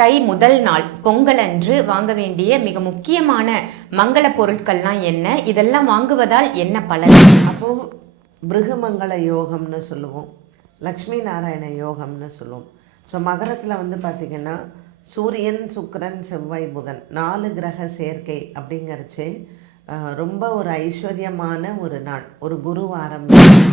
தை முதல் நாள் பொங்கல் அன்று வாங்க வேண்டிய மிக முக்கியமான மங்கள பொருட்கள்லாம் என்ன? இதெல்லாம் வாங்குவதால் என்ன பலன்? அப்போது பிருகுமங்கள யோகம்னு சொல்லுவோம், லக்ஷ்மி நாராயண யோகம்னு சொல்லுவோம். ஸோ மகரத்தில் வந்து பார்த்திங்கன்னா சூரியன், சுக்கிரன், செவ்வாய், புதன் 4 கிரக சேர்க்கை அப்படிங்கிறச்சு ரொம்ப ஒரு ஐஸ்வர்யமான ஒரு நாள், ஒரு குருவாரம்.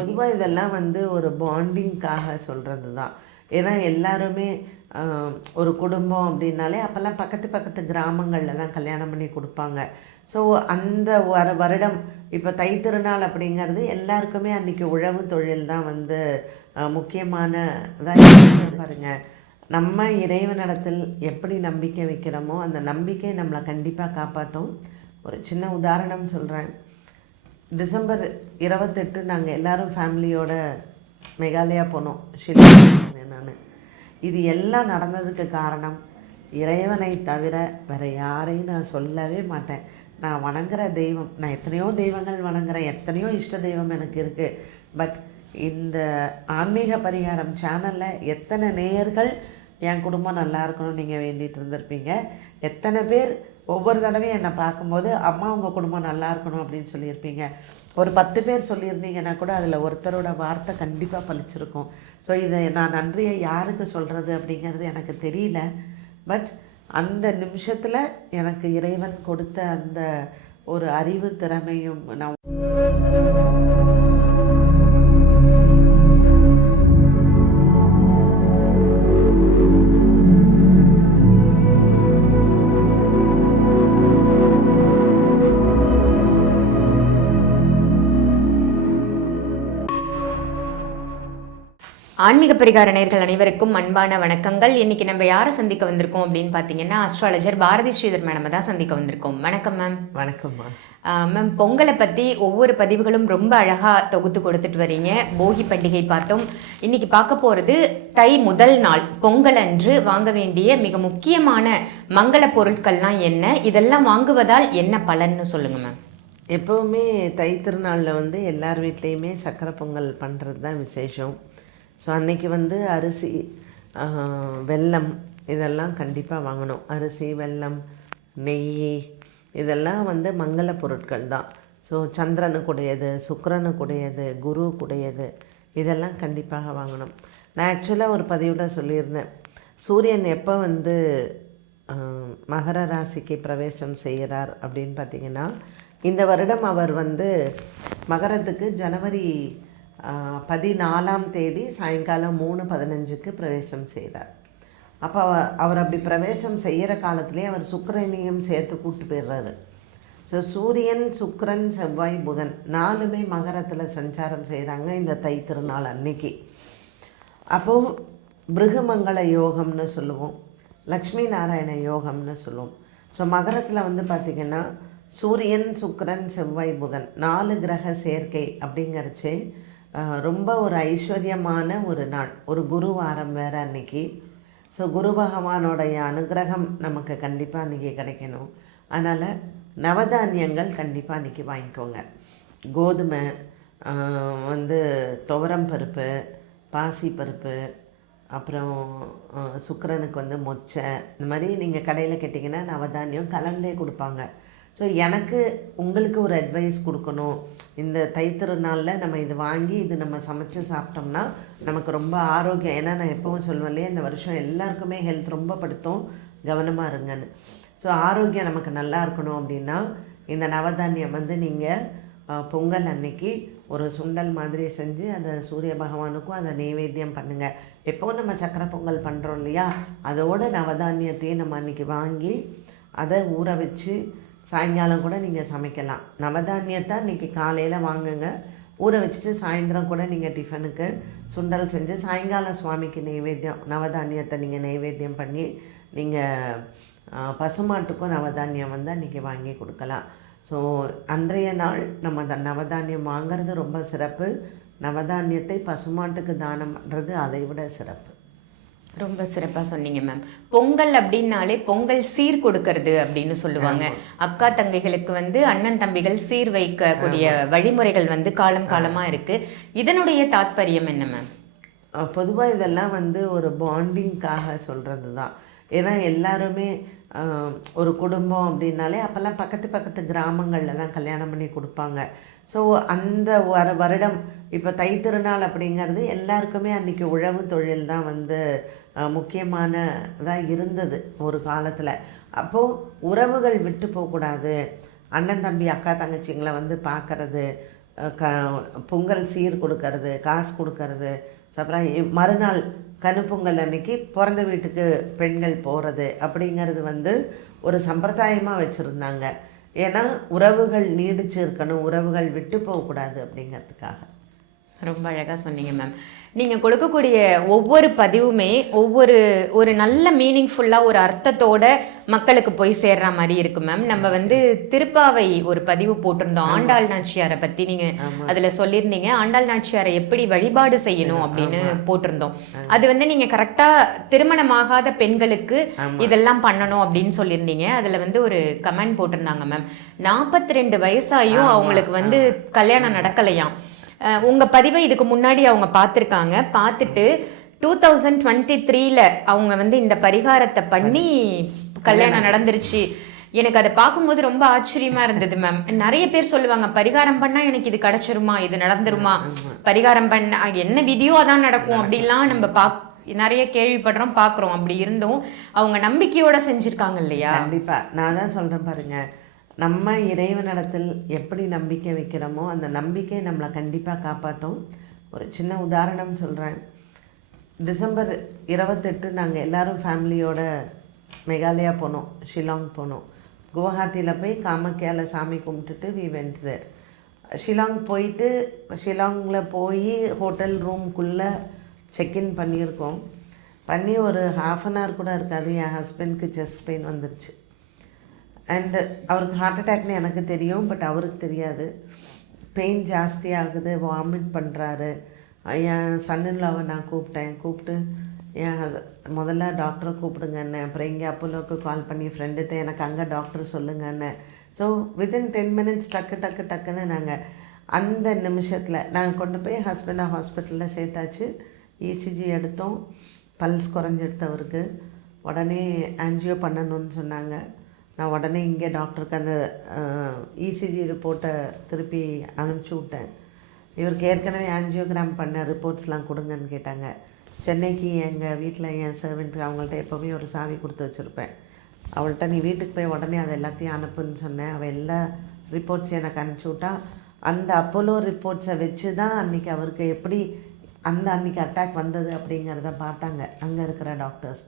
பொதுவாக இதெல்லாம் வந்து ஒரு பாண்டிங்காக சொல்கிறது தான். ஏன்னா எல்லாருமே ஒரு குடும்பம் அப்படின்னாலே அப்போல்லாம் பக்கத்து பக்கத்து கிராமங்களில் தான் கல்யாணம் பண்ணி கொடுப்பாங்க. ஸோ அந்த வருடம் இப்போ தை திருநாள் அப்படிங்கிறது எல்லாருக்குமே அன்றைக்கி உழவு தொழில் தான் வந்து முக்கியமான இதாக பாருங்கள். நம்ம இறைவனிடத்தில் எப்படி நம்பிக்கை வைக்கிறோமோ அந்த நம்பிக்கை நம்மளை கண்டிப்பாக காப்பாற்றும். ஒரு சின்ன உதாரணம் சொல்கிறேன். டிசம்பர் 28 நாங்கள் எல்லோரும் ஃபேமிலியோட மேகாலயா போனோம், ஷில்லாங். நான் இது எல்லாம் நடந்ததுக்கு காரணம் இறைவனை தவிர வேறு யாரையும் நான் சொல்லவே மாட்டேன். நான் வணங்குற தெய்வம், நான் எத்தனையோ தெய்வங்கள் வணங்குறேன், எத்தனையோ இஷ்ட தெய்வம் எனக்கு இருக்குது. பட் இந்த ஆன்மீக பரிகாரம் சேனலில் எத்தனை நேயர்கள் என் குடும்பம் நல்லா இருக்கணும்னு நீங்கள் வேண்டிகிட்டு இருந்திருப்பீங்க. எத்தனை பேர் ஒவ்வொரு தடவையும் என்னை பார்க்கும்போது அம்மா உங்கள் குடும்பம் நல்லா இருக்கணும் அப்படின்னு சொல்லியிருப்பீங்க. ஒரு 10 பேர் சொல்லியிருந்தீங்கன்னா கூட அதில் ஒருத்தரோட வார்த்தை கண்டிப்பாக பலிச்சிருக்கும். ஸோ இதை நான் நன்றியை யாருக்கு சொல்கிறது அப்படிங்கிறது எனக்கு தெரியல. பட் அந்த நிமிஷத்தில் எனக்கு இறைவன் கொடுத்த அந்த ஒரு அறிவு திறமையும் நான் ஆன்மீக பரிகார நேயர்கள் அனைவருக்கும் அன்பான வணக்கங்கள். இன்னைக்கு நம்ம யாரை சந்திக்க வந்திருக்கோம் அப்படின்னு பார்த்தீங்கன்னா அஸ்ட்ராலஜர் பாரதி ஸ்ரீதர் மேடம் தான் சந்திக்க வந்திருக்கோம். வணக்கம் மேம். வணக்கம்மா மேம். பொங்கலை பற்றி ஒவ்வொரு பதிவுகளும் ரொம்ப அழகாக தொகுத்து கொடுத்துட்டு வரீங்க. போகி பண்டிகை பார்த்தோம். இன்னைக்கு பார்க்க போகிறது தை முதல் நாள் பொங்கல் அன்று வாங்க வேண்டிய மிக முக்கியமான மங்கள பொருட்கள்லாம் என்ன? இதெல்லாம் வாங்குவதால் என்ன பலன்னு சொல்லுங்கள் மேம். எப்போவுமே தை திருநாளில் வந்து எல்லார் வீட்லேயுமே சக்கரை பொங்கல் பண்ணுறது தான் விசேஷம். ஸோ அன்றைக்கி வந்து அரிசி, வெல்லம் இதெல்லாம் கண்டிப்பாக வாங்கணும். அரிசி, வெல்லம், நெய் இதெல்லாம் வந்து மங்கள பொருட்கள் தான். ஸோ சந்திரனுக்குடையது, சுக்கிரனுக்குடையது, குருவுக்குடையது இதெல்லாம் கண்டிப்பாக வாங்கணும். நான் ஆக்சுவலாக ஒரு பதிவில் சொல்லியிருந்தேன், சூரியன் எப்போ வந்து மகர ராசிக்கு பிரவேசம் செய்கிறார் அப்படின்னு பார்த்திங்கன்னா, இந்த வருடம் அவர் வந்து மகரத்துக்கு ஜனவரி 14ஆம் தேதி சாயங்காலம் 3:15 பிரவேசம் செய்கிறார். அப்போ அவர் அப்படி பிரவேசம் செய்கிற காலத்துலேயே அவர் சுக்கிரனையும் சேர்த்து கூப்பிட்டு போயிடுறாரு. ஸோ சூரியன், சுக்கிரன், செவ்வாய், புதன் 4மே மகரத்தில் சஞ்சாரம் செய்கிறாங்க இந்த தை திருநாள் அன்னைக்கு. அப்போது பிருகுமங்கள யோகம்னு சொல்லுவோம், லக்ஷ்மி நாராயண யோகம்னு சொல்லுவோம். ஸோ மகரத்தில் வந்து பார்த்திங்கன்னா சூரியன், சுக்கிரன், செவ்வாய், புதன் 4 கிரக சேர்க்கை அப்படிங்கிறச்சு ரொம்ப ஒரு ஐஸ்வர்யமான ஒரு நாள், ஒரு குருவாரம் வேறு அன்றைக்கி. ஸோ குரு பகவானோடைய அனுகிரகம் நமக்கு கண்டிப்பாக அன்றைக்கி கிடைக்கணும். அதனால் நவதானியங்கள் கண்டிப்பாக அன்றைக்கி வாங்கிக்கோங்க. கோதுமை, வந்து துவரம் பருப்பு, பாசி பருப்பு, அப்புறம் சுக்கிரனுக்கு வந்து மொச்சை, இந்த மாதிரி நீங்கள் கடையில் கேட்டிங்கன்னா நவதானியம் கலந்தே கொடுப்பாங்க. ஸோ எனக்கு உங்களுக்கு ஒரு அட்வைஸ் கொடுக்கணும், இந்த தை திருநாளில் நம்ம இது வாங்கி இது நம்ம சமைச்சு சாப்பிட்டோம்னா நமக்கு ரொம்ப ஆரோக்கியம். ஏன்னா நான் எப்பவும் சொல்லுவேன் இல்லையா, இந்த வருஷம் எல்லாருக்குமே ஹெல்த் ரொம்ப படுத்தும், கவனமாக இருங்கன்னு. ஸோ ஆரோக்கியம் நமக்கு நல்லா இருக்கணும் அப்படின்னா இந்த நவதானியம் வந்து நீங்கள் பொங்கல் அன்னைக்கு ஒரு சுண்டல் மாதிரி செஞ்சு அதை சூரிய பகவானுக்கும் அதை நைவேத்தியம் பண்ணுங்கள். எப்போவும் நம்ம சக்கரை பொங்கல் பண்ணுறோம் இல்லையா, அதோட நவதானியத்தையும் நம்ம அன்றைக்கி வாங்கி அதை ஊற வச்சு சாயங்காலம் கூட நீங்கள் சமைக்கலாம். நவதானியத்தை இன்றைக்கி காலையில் வாங்குங்க, ஊற வச்சுட்டு சாயந்தரம் கூட நீங்கள் டிஃபனுக்கு சுண்டல் செஞ்சு சாயங்காலம் சுவாமிக்கு நைவேத்தியம் நவதானியத்தை நீங்கள் நைவேத்தியம் பண்ணி நீங்கள் பசுமாட்டுக்கும் நவதானியம் வந்து அன்றைக்கி வாங்கி கொடுக்கலாம். ஸோ அன்றைய நாள் நம்ம நவதானியம் வாங்கிறது ரொம்ப சிறப்பு. நவதானியத்தை பசுமாட்டுக்கு தானம் பண்ணுறது அதை விட சிறப்பு. ரொம்ப சிறப்பாக சொன்னீங்க மேம். பொங்கல் அப்படின்னாலே பொங்கல் சீர் கொடுக்கறது அப்படின்னு சொல்லுவாங்க. அக்கா தங்கைகளுக்கு வந்து அண்ணன் தம்பிகள் சீர் வைக்கக்கூடிய வழிமுறைகள் வந்து காலம் காலமாக இருக்குது. இதனுடைய தாத்பரியம் என்ன மேம்? பொதுவாக இதெல்லாம் வந்து ஒரு பாண்டிங்காக சொல்கிறது தான். ஏன்னா எல்லாருமே ஒரு குடும்பம் அப்படின்னாலே அப்போல்லாம் பக்கத்து பக்கத்து கிராமங்களில் தான் கல்யாணம் பண்ணி கொடுப்பாங்க. ஸோ அந்த வருடம் இப்போ தைத்திருநாள் அப்படிங்கிறது எல்லாருக்குமே அன்றைக்கி உழவு தொழில் தான் வந்து முக்கியமானதாக இருந்தது ஒரு காலத்தில். அப்போது உறவுகள் விட்டு போகக்கூடாது, அண்ணன் தம்பி அக்கா தங்கச்சிங்களை வந்து பார்க்கறது, பொங்கல் சீர் கொடுக்கறது, காசு கொடுக்கறது, அப்புறம் மறுநாள் கணுப்பொங்கல் அன்னைக்கு பிறந்த வீட்டுக்கு பெண்கள் போகிறது அப்படிங்கிறது வந்து ஒரு சம்பிரதாயமாக வச்சுருந்தாங்க. ஏன்னா உறவுகள் நீடிச்சு இருக்கணும், உறவுகள் விட்டு போகக்கூடாது அப்படிங்கிறதுக்காக. ரொம்ப அழகாக சொன்னீங்க மேம். நீங்கள் கொடுக்கக்கூடிய ஒவ்வொரு பதிவுமே ஒரு நல்ல மீனிங்ஃபுல்லாக ஒரு அர்த்தத்தோட மக்களுக்கு போய் சேர்ற மாதிரி இருக்கு மேம். நம்ம வந்து திருப்பாவை ஒரு பதிவு போட்டிருந்தோம், ஆண்டாள் நாச்சியாரை பற்றி. நீங்கள் அதில் சொல்லியிருந்தீங்க ஆண்டாள் நாச்சியாரை எப்படி வழிபாடு செய்யணும் அப்படின்னு போட்டிருந்தோம். அது வந்து நீங்கள் கரெக்டாக திருமணமாகாத பெண்களுக்கு இதெல்லாம் பண்ணணும் அப்படின்னு சொல்லியிருந்தீங்க. அதில் வந்து ஒரு கமெண்ட் போட்டிருந்தாங்க மேம், 42 வயசாயும் அவங்களுக்கு வந்து கல்யாணம் நடக்கலையாம். உங்கள் பதிவை இதுக்கு முன்னாடி அவங்க பார்த்துருக்காங்க. பார்த்துட்டு 2023 அவங்க வந்து இந்த பரிகாரத்தை பண்ணி கல்யாணம் நடந்துருச்சு. எனக்கு அதை பார்க்கும்போது ரொம்ப ஆச்சரியமா இருந்தது மேம். நிறைய பேர் சொல்லுவாங்க, பரிகாரம் பண்ணா எனக்கு இது கிடைச்சிருமா, இது நடந்துருமா, பரிகாரம் பண்ண என்ன விதியோ அதான் நடக்கும் அப்படிலாம் நம்ம நிறைய கேள்விப்படுறோம், பார்க்குறோம். அப்படி இருந்தும் அவங்க நம்பிக்கையோட செஞ்சுருக்காங்க இல்லையா? கண்டிப்பாக. நான் தான் சொல்கிறேன் பாருங்க, நம்ம இறைவனிடத்தில் எப்படி நம்பிக்கை வைக்கிறோமோ அந்த நம்பிக்கை நம்மளை கண்டிப்பாக காப்பாற்றும். ஒரு சின்ன உதாரணம் சொல்கிறேன். டிசம்பர் 28 நாங்கள் எல்லோரும் ஃபேமிலியோட மேகாலயா போனோம், ஷிலாங் போனோம். குவஹாத்தியில் போய் காமக்கியாவில் சாமி கும்பிட்டுட்டு வி வெண்ட் தேர். ஷிலாங் போயிட்டு ஷிலாங்கில் போய் ஹோட்டல் ரூம்குள்ளே செக்இன் பண்ணியிருக்கோம். பண்ணி ஒரு ½ அன் ஹவர் கூட இருக்காது, என் ஹஸ்பண்ட்க்கு செஸ்ட் பெயின் வந்துருச்சு. அண்டு அவருக்கு ஹார்ட் அட்டாக்னு எனக்கு தெரியும், பட் அவருக்கு தெரியாது. பெயின் ஜாஸ்தி ஆகுது, வாமிட் பண்ணுறாரு. என் சன்னின்லாவை நான் கூப்பிட்டு முதல்ல டாக்டரை கூப்பிடுங்கன்னு, அப்புறம் இங்கே அப்போலோக்கு கால் பண்ணி ஃப்ரெண்டுகிட்ட எனக்கு அங்கே டாக்டர் சொல்லுங்கன்னு. ஸோ வித்தின் 10 மினிட்ஸ் டக்குன்னு நாங்கள் அந்த நிமிஷத்தில் நாங்கள் கொண்டு போய் ஹஸ்பண்டை ஹாஸ்பிட்டலில் சேர்த்தாச்சு. இசிஜி எடுத்தோம், பல்ஸ் குறைஞ்செடுத்தவருக்கு. உடனே ஆன்ஜியோ பண்ணணும்னு சொன்னாங்க. நான் உடனே இங்கே டாக்டருக்கு அந்த இசிஜி ரிப்போர்ட்டை திருப்பி அனுப்பிச்சி விட்டேன். இவருக்கு ஏற்கனவே ஆன்ஜியோகிராம் பண்ண ரிப்போர்ட்ஸ்லாம் கொடுங்கன்னு கேட்டாங்க. சென்னைக்கு எங்கள் வீட்டில் என் சர்வெண்ட்டு அவங்கள்ட்ட எப்போவுமே ஒரு சாவி கொடுத்து வச்சுருப்பேன். அவள்கிட்ட நீ வீட்டுக்கு போய் உடனே அதை எல்லாத்தையும் அனுப்புன்னு சொன்னேன். அவள் எல்லா ரிப்போர்ட்ஸையும் எனக்கு அனுப்பிச்சி விட்டா. அந்த அப்போலோ ரிப்போர்ட்ஸை வச்சு தான் அன்றைக்கி அவருக்கு எப்படி அன்றைக்கி அட்டாக் வந்தது அப்படிங்கிறத பார்த்தாங்க அங்கே இருக்கிற டாக்டர்ஸ்.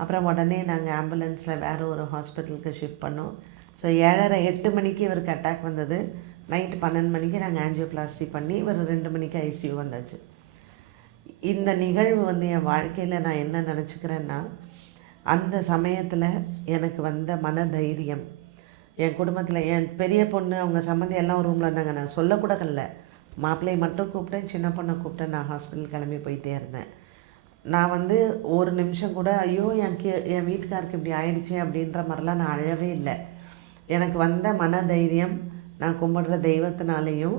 அப்புறம் உடனே நாங்கள் ஆம்புலன்ஸில் வேறு ஒரு ஹாஸ்பிட்டலுக்கு ஷிஃப்ட் பண்ணோம். ஸோ 7:30 8 மணிக்கு இவருக்கு அட்டாக் வந்தது. நைட்டு 12 மணிக்கு நாங்கள் ஆன்ஜியோபிளாஸ்டி பண்ணி இவர் 2 மணிக்கு ஐசியூ வந்தாச்சு. இந்த நிகழ்வு வந்து என் வாழ்க்கையில் நான் என்ன நினச்சிக்கிறேன்னா, அந்த சமயத்தில் எனக்கு வந்த மன தைரியம், என் குடும்பத்தில் என் பெரிய பொண்ணு அவங்க சம்மந்தி எல்லாம் ரூமில் இருந்தாங்க. நான் சொல்லக்கூடல, மாப்பிள்ளையை மட்டும் கூப்பிட்டேன், சின்ன பொண்ணை கூப்பிட்டேன். நான் ஹாஸ்பிட்டல் கிளம்பி போயிட்டே இருந்தேன். நான் வந்து ஒரு நிமிஷம் கூட ஐயோ என் வீட்டுக்காருக்கு இப்படி ஆயிடுச்சு அப்படின்ற மாதிரிலாம் நான் அழவே இல்லை. எனக்கு வந்த மன தைரியம் நான் கும்பிடுற தெய்வத்தினாலேயும்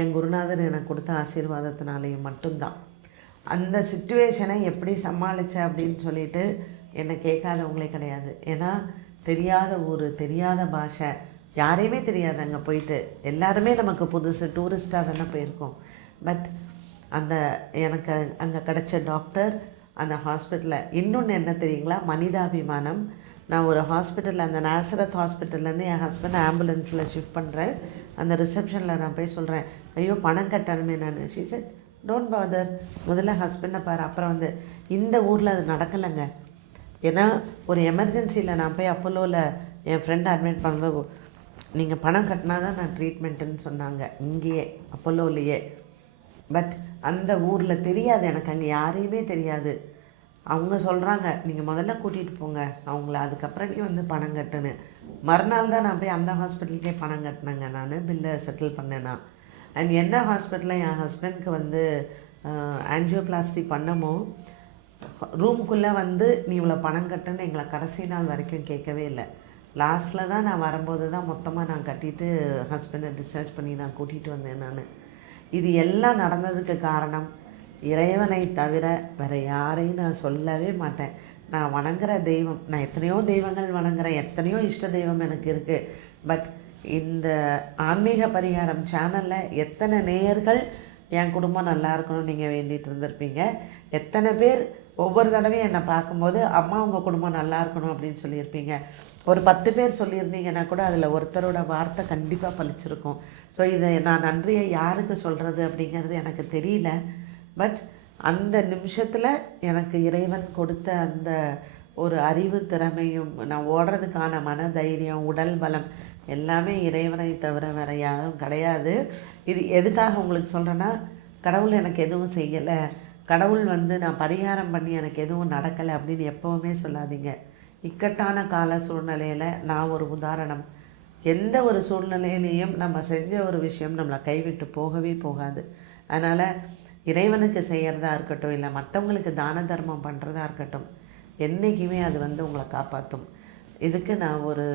என் குருநாதர் எனக்கு கொடுத்த ஆசீர்வாதத்தினாலேயும் மட்டும்தான். அந்த சிச்சுவேஷனை எப்படி சமாளித்தேன் அப்படின்னு சொல்லிட்டு என்னை கேட்காதவங்களே கிடையாது. ஏன்னா தெரியாத ஊர், தெரியாத பாஷை, யாரையுமே தெரியாது. அங்கே போயிட்டு எல்லாருமே நமக்கு புதுசு, டூரிஸ்டாக தானே போயிருக்கோம். பட் அந்த எனக்கு அங்கே கிடச்ச டாக்டர், அந்த ஹாஸ்பிட்டலில் இன்னொன்று என்ன தெரியுங்களா, மனிதாபிமானம். நான் ஒரு ஹாஸ்பிட்டலில், அந்த நாசரத் ஹாஸ்பிட்டல்லேருந்து என் ஹஸ்பண்ட் ஆம்புலன்ஸில் ஷிஃப்ட் பண்ணுறேன். அந்த ரிசப்ஷனில் நான் போய் சொல்கிறேன், ஐயோ பணம் கட்டணுமே நான். ஷீ செட் டோன்ட் பாதர், முதல்ல ஹஸ்பண்டை பாரு, அப்புறம் வந்து இந்த ஊரில் அது நடக்கலைங்க. ஏன்னா ஒரு எமர்ஜென்சியில் நான் போய் அப்போலோவில் என் ஃப்ரெண்டை அட்மிட் பண்ணுறது, நீங்கள் பணம் கட்டினா தான் நான் ட்ரீட்மெண்ட்டுன்னு சொன்னாங்க இங்கேயே அப்போலோலையே. பட் அந்த ஊரில் தெரியாது எனக்கு, அங்கே யாரையுமே தெரியாது. அவங்க சொல்கிறாங்க நீங்கள் முதல்ல கூட்டிகிட்டு போங்க அவங்கள, அதுக்கப்புறம் நீ வந்து பணம் கட்டுன்னு. மறுநாள் தான் நான் போய் அந்த ஹாஸ்பிட்டலுக்கே பணம் கட்டினேங்க. நான் பில்லை செட்டில் பண்ணேன்னா. அண்ட் எந்த ஹாஸ்பிட்டலில் என் ஹஸ்பண்ட்க்கு வந்து ஆன்ஜியோபிளாஸ்டி பண்ணமோ ரூம்குள்ளே வந்து நீ இவ்வளோ பணம் கட்டுன்னு எங்களை கடைசி நாள் வரைக்கும் கேட்கவே இல்லை. லாஸ்ட்டில் தான் நான் வரும்போது தான் மொத்தமாக நான் கட்டிட்டு ஹஸ்பண்டை டிஸ்சார்ஜ் பண்ணி நான் கூட்டிகிட்டு வந்தேன். நான் இது எல்லாம் நடந்ததுக்கு காரணம் இறைவனை தவிர வேறு யாரையும் நான் சொல்லவே மாட்டேன். நான் வணங்குற தெய்வம், நான் எத்தனையோ தெய்வங்கள் வணங்குறேன், எத்தனையோ இஷ்ட தெய்வம் எனக்கு இருக்குது. பட் இந்த ஆன்மீக பரிகாரம் சேனலில் எத்தனை நேயர்கள் என் குடும்பம் நல்லா இருக்கணும்னு நீங்கள் வேண்டிகிட்டு இருந்திருப்பீங்க. எத்தனை பேர் ஒவ்வொரு தடவையும் என்னை பார்க்கும்போது அம்மா உங்கள் குடும்பம் நல்லா இருக்கணும் அப்படின்னு சொல்லியிருப்பீங்க. ஒரு 10 பேர் சொல்லியிருந்தீங்கன்னா கூட அதில் ஒருத்தரோட வார்த்தை கண்டிப்பாக பலிச்சிருக்கும். ஸோ இதை நான் நன்றியை யாருக்கு சொல்கிறது அப்படிங்கிறது எனக்கு தெரியல. பட் அந்த நிமிஷத்தில் எனக்கு இறைவன் கொடுத்த அந்த ஒரு அறிவு திறமையும், நான் ஓடுறதுக்கான மன தைரியம், உடல் பலம் எல்லாமே இறைவனை தவிர வேறு யாரும் கிடையாது. இது எதுக்காக உங்களுக்கு சொல்கிறேன்னா, கடவுள் எனக்கு எதுவும் செய்யலை, கடவுள் நான் பரிகாரம் பண்ணி எனக்கு எதுவும் நடக்கலை அப்படின்னு எப்போவுமே சொல்லாதீங்க. இக்கட்டான கால சூழ்நிலையில் நான் ஒரு உதாரணம். எந்த ஒரு சூழ்நிலையிலையும் நம்ம செஞ்ச ஒரு விஷயம் நம்மளை கைவிட்டு போகவே போகாது. அதனால் இறைவனுக்கு செய்கிறதா இருக்கட்டும், இல்லை மற்றவங்களுக்கு தான தர்மம் பண்ணுறதா இருக்கட்டும், என்றைக்குமே அது உங்களை காப்பாற்றும். இதுக்கு நான் ஒரு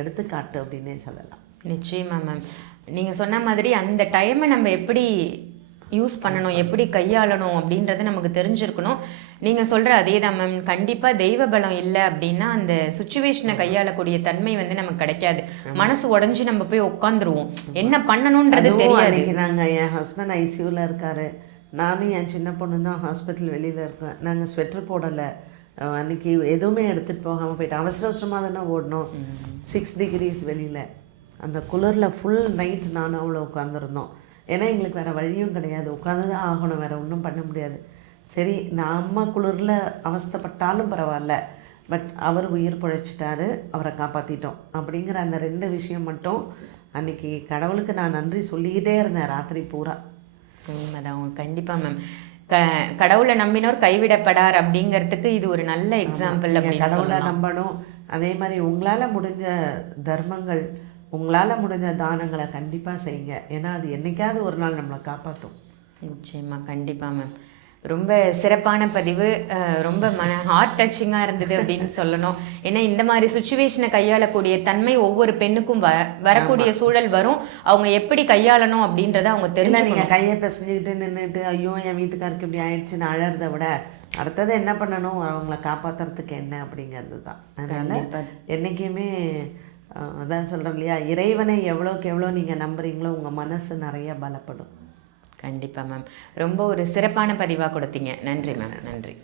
எடுத்துக்காட்டு அப்படின்னே சொல்லலாம். நிச்சயமா மேம். நீங்கள் சொன்ன மாதிரி அந்த டைமை நம்ம எப்படி யூஸ் பண்ணணும், எப்படி கையாளணும் அப்படின்றது நமக்கு தெரிஞ்சிருக்கணும். நீங்கள் சொல்கிற அதே தான் மேம். கண்டிப்பாக தெய்வ பலம் இல்லை அப்படின்னா அந்த சுச்சுவேஷனை கையாளக்கூடிய தன்மை நமக்கு கிடைக்காது. மனசு உடஞ்சி நம்ம போய் உட்காந்துருவோம், என்ன பண்ணணுன்றது தெரியாது. நாங்கள் என் ஹஸ்பண்ட் ஐசியூவில் இருக்காரு, நானும் என் சின்ன பொண்ணு தான் ஹாஸ்பிட்டல் வெளியில் இருக்கேன். நாங்கள் ஸ்வெட்டர் போடலை, அன்றைக்கி எதுவுமே எடுத்துகிட்டு போகாமல் போயிட்டு அவசர அவசரமாக தானே ஓடணும். 6 degrees வெளியில், அந்த குளிரில் ஃபுல் நைட் நானும் அவ்வளோ உட்காந்துருந்தோம். ஏன்னா எங்களுக்கு வேறு வழியும் கிடையாது, உட்காந்து தான் ஆகணும், வேறு ஒன்றும் பண்ண முடியாது. சரி, நம்ம குளிரில் அவஸ்தைப்பட்டாலும் பரவாயில்ல, பட் அவர் உயிர் பிழைச்சிட்டாரு, அவரை காப்பாற்றிட்டோம் அப்படிங்கிற அந்த 2 விஷயம் மட்டும் அன்றைக்கி கடவுளுக்கு நான் நன்றி சொல்லிக்கிட்டே இருந்தேன் ராத்திரி பூரா. உண்மைதான் கண்டிப்பாக மேம். கடவுளை நம்பினோர் கைவிடப்படார் அப்படிங்கிறதுக்கு இது ஒரு நல்ல எக்ஸாம்பிள். கடவுளை நம்பணும். அதே மாதிரி உங்களால் முடிஞ்ச தர்மங்கள், உங்களால் முடிஞ்ச தானங்களை கண்டிப்பாக செய்யுங்க. ஏன்னா அது என்றைக்காவது ஒரு நாள் நம்மளை காப்பாற்றும். நிச்சயமாக, கண்டிப்பாக மேம். ரொம்ப சிறப்பான பதிவு, ரொம்ப ஹார்ட் டச்சிங்காக இருந்தது அப்படின்னு சொல்லணும். ஏன்னா இந்த மாதிரி சுச்சுவேஷனை கையாளக்கூடிய தன்மை ஒவ்வொரு பெண்ணுக்கும் வரக்கூடிய சூழல் வரும். அவங்க எப்படி கையாளணும் அப்படின்றத அவங்க தெரியல. நீங்கள் கையை பிசைஞ்சிக்கிட்டு நின்றுட்டு ஐயோ என் வீட்டுக்காருக்கு இப்படி ஆயிடுச்சுன்னு அழறதை விட அடுத்தது என்ன பண்ணணும், அவங்கள காப்பாற்றுறதுக்கு என்ன அப்படிங்கிறது தான். அதனால் என்றைக்குமே அதான் சொல்கிறோம் இல்லையா, இறைவனை எவ்வளோக்கு எவ்வளோ நீங்கள் நம்புறீங்களோ உங்கள் மனசு நிறைய பலப்படும். கண்டிப்பாக மேம். ரொம்ப ஒரு சிறப்பான பதிவாக கொடுத்தீங்க. நன்றி மேம். நன்றி.